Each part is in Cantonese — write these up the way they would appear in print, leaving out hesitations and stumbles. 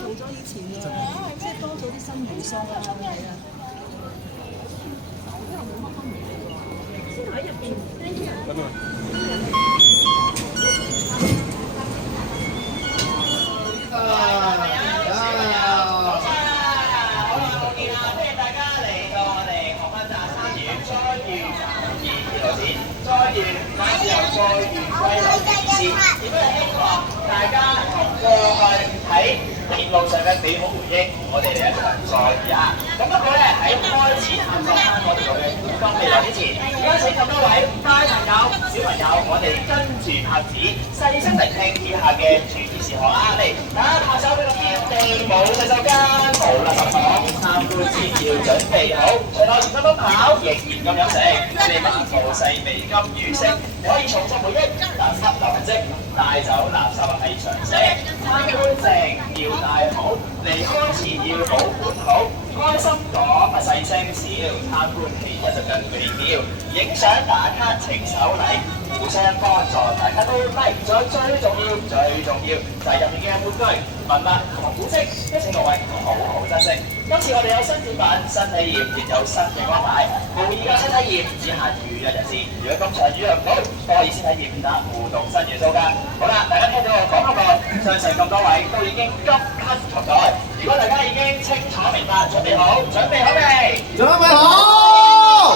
同咗以前啊，即係多咗啲新元素啊，係啊。喺入邊。再遇，那時候再遇歸來的意思，點樣希望大家同過去喺鐵路上嘅美好回憶，我哋嚟一場再遇啊！咁不過咧喺開始探索翻我哋嘅觀光未來之前，而家請咁多位大朋友、小朋友，我哋跟住拍子細聲聆聽以下嘅注意事項啊！嚟，大家拍手俾個天地，冇洗手間，冇垃圾桶，參觀前要準備好，隨後嚴禁奔跑，仍然咁飲食，你哋漫步細味金魚聲，你可以重拾回憶，但不留痕跡，帶走垃圾係常識，參觀證要帶好，離開前要保管好，開心講細聲笑，參觀期間就更美妙，影相打卡請手禮。互相幫助，大家都like咗。最重要就係入面嘅玩具、文物同古蹟，邀請各位好好珍惜。今次我哋有新展品、新體驗，亦有新嘅安排。無意嘅新體驗只限預約人士，如果咁長預約唔到，都可以先體驗唔得互動新元素㗎。好啦，大家聽到我講嗰個，相信咁多位都已經急不及待。如果大家已經清楚明白，準備好未？準備好！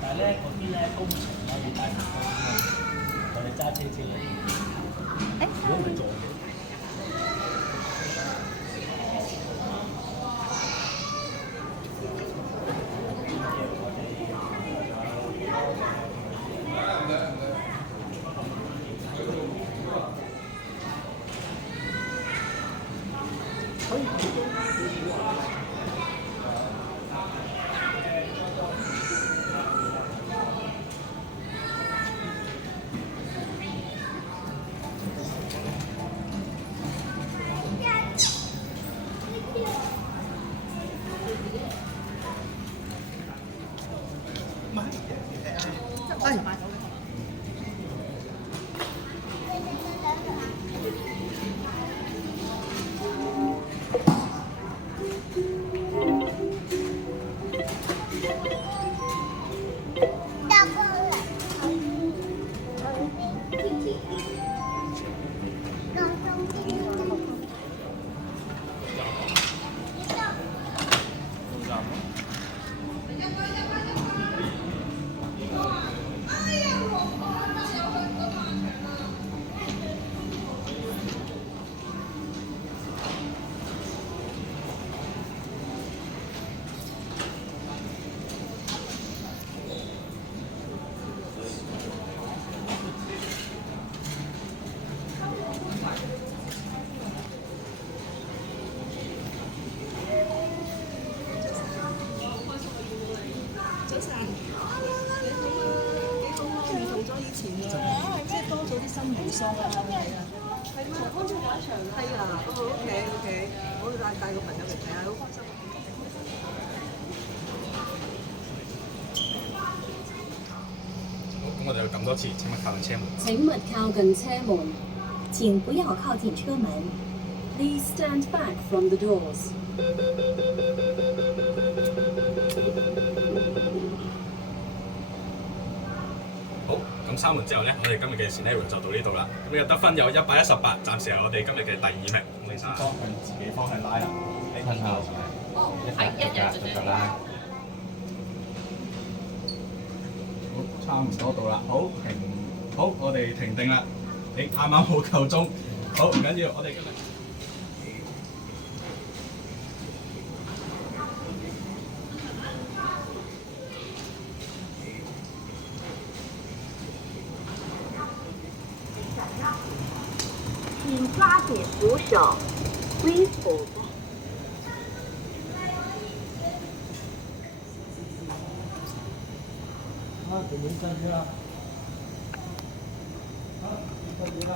但係咧嗰啲咧工程咧要帶頭，我哋揸車車，如果唔係撞嘅。早晨，你好啊，幾好啊，唔同咗以前喎，即係多咗啲新元素啊，係啊，係咩？好似玩場啊，係啊，OK OK，我帶個朋友嚟睇下，好開心。咁我哋要撳多次，請勿靠近車門。請勿靠近車門，請不要靠近車門。Please stand back from the doors. 好，咁3門之後咧，我哋今日嘅 scenario 就到呢度啦。咁嘅得分有118，暫時係我哋今日嘅第2名。恭喜晒！向自己方向拉啦，你噴下，一腳拉。好，差唔多到啦。好，好，我哋停定啦。你啱啱好夠鐘。好，唔緊要，我哋今日。请抓紧扶手，Please hold. 啊，點樣真㗎？啊，點啊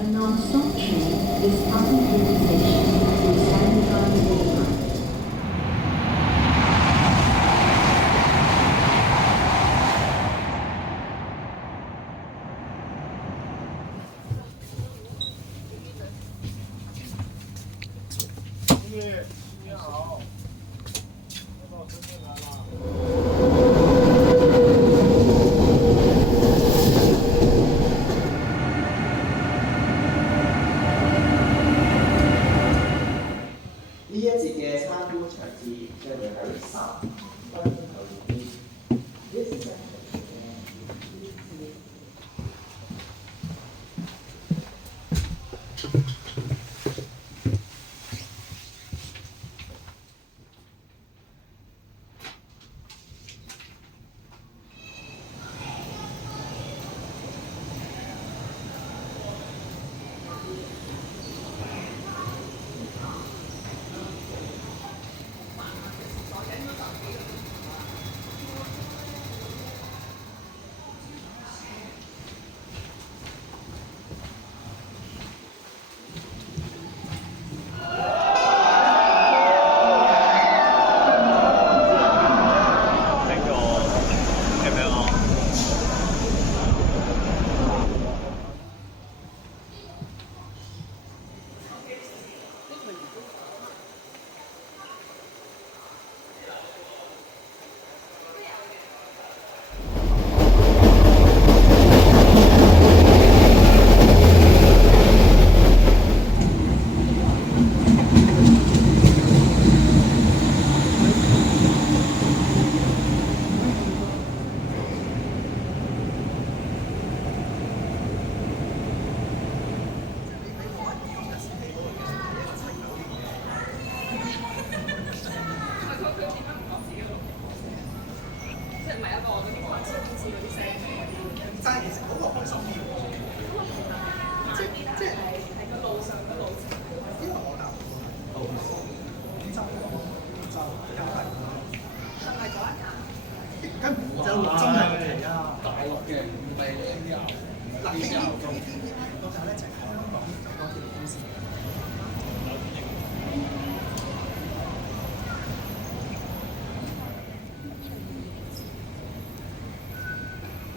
？A non-stop train is passing through the station to Sandgar Boulevard.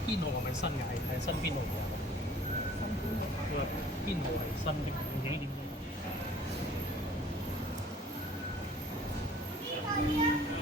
編號係咪新嘅？係新編號嘅。佢話編號係新嘅，你影點？